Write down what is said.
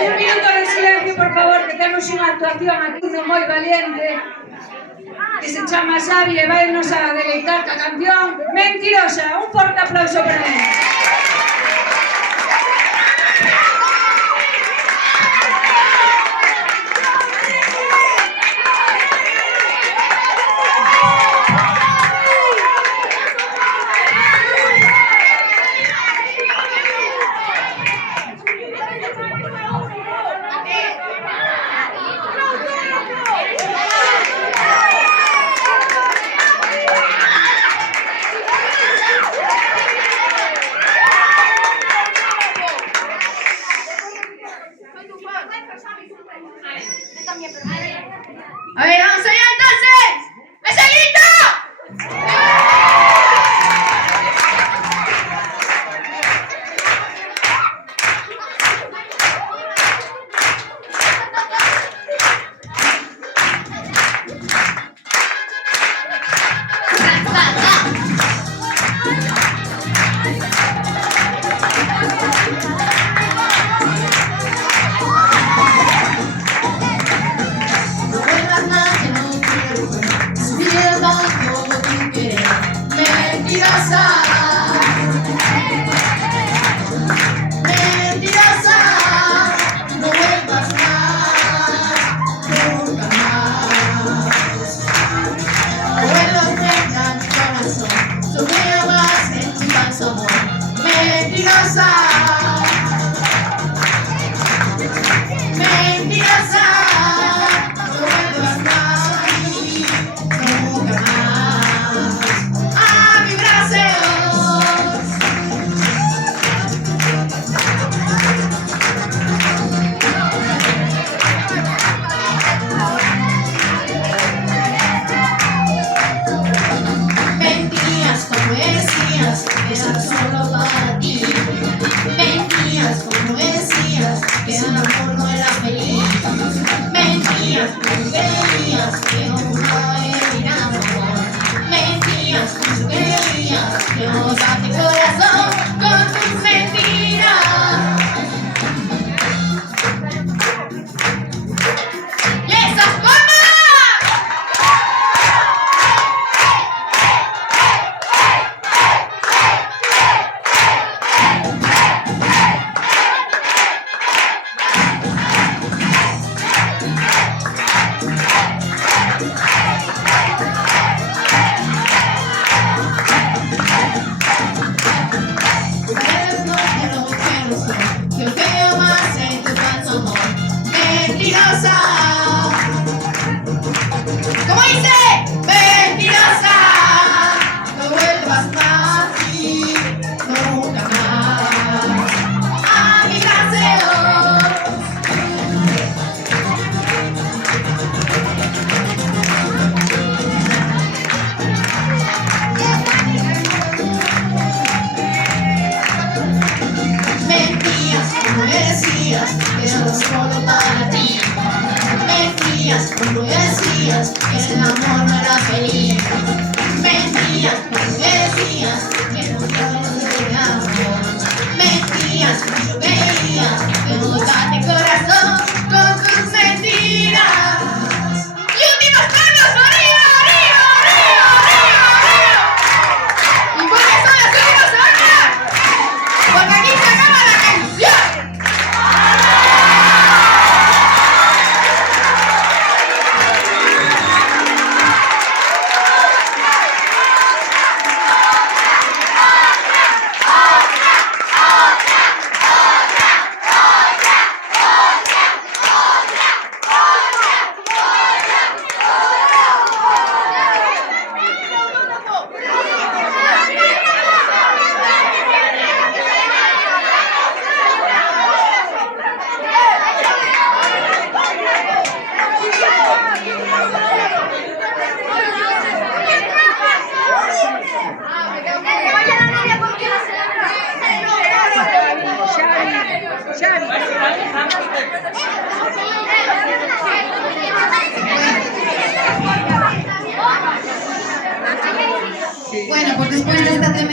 Un minuto de silencio, por favor, que temos unha actuación aquí moi valiente que se chama Xavi e vai nos a deleitar ca canción Mentirosa. Un forte aplauso para él. A ver, vamos allá entonces. ¡Ese grito! Era solo para ti. Mentías como decías que el amor no era feliz. Mentías como querías que nunca era amor. Mentías como querías que no date corazón con tus mentiras. ¡Y esas palmas! Yo creo más en tu falso amor. Mentirosa. ¿Cómo dice? Mentirosa. No vuelvas más y nunca más a mi trasero. Decías que era solo para ti. Mentías cuando decías que el amor no era feliz. Mentías cuando decías que no era amor. Mentías cuando querías que no date corazón con tus mentiras. Y últimas manos, arriba, arriba, arriba, arriba, arriba. ¿Y por qué son las últimas ahora? Porque aquí se acaba la canción. Bueno, pues después de esta